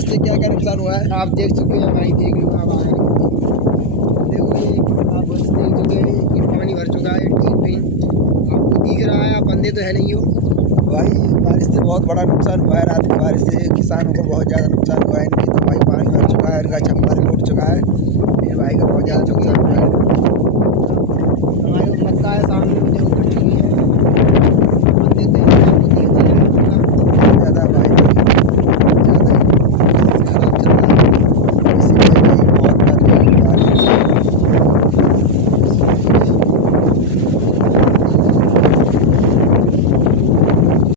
बारिश से क्या क्या नुकसान हुआ है आप देख चुके हैं भाई, देख लो आप आए देखो ये आप बस देख चुके हैं कि पानी भर चुका है ठीक भी आपको दिख रहा है। आप बंदे तो है नहीं हो भाई। बारिश से बहुत बड़ा नुकसान हुआ है। रात की बारिश से किसानों को बहुत ज़्यादा नुकसान हुआ है। इनकी तो भाई पानी भर चुका है, इनका छप्पर टूट चुका है। मेरे भाई का बहुत ज़्यादा नुकसान हुआ है। हमारे को मक्का है सामने में देखो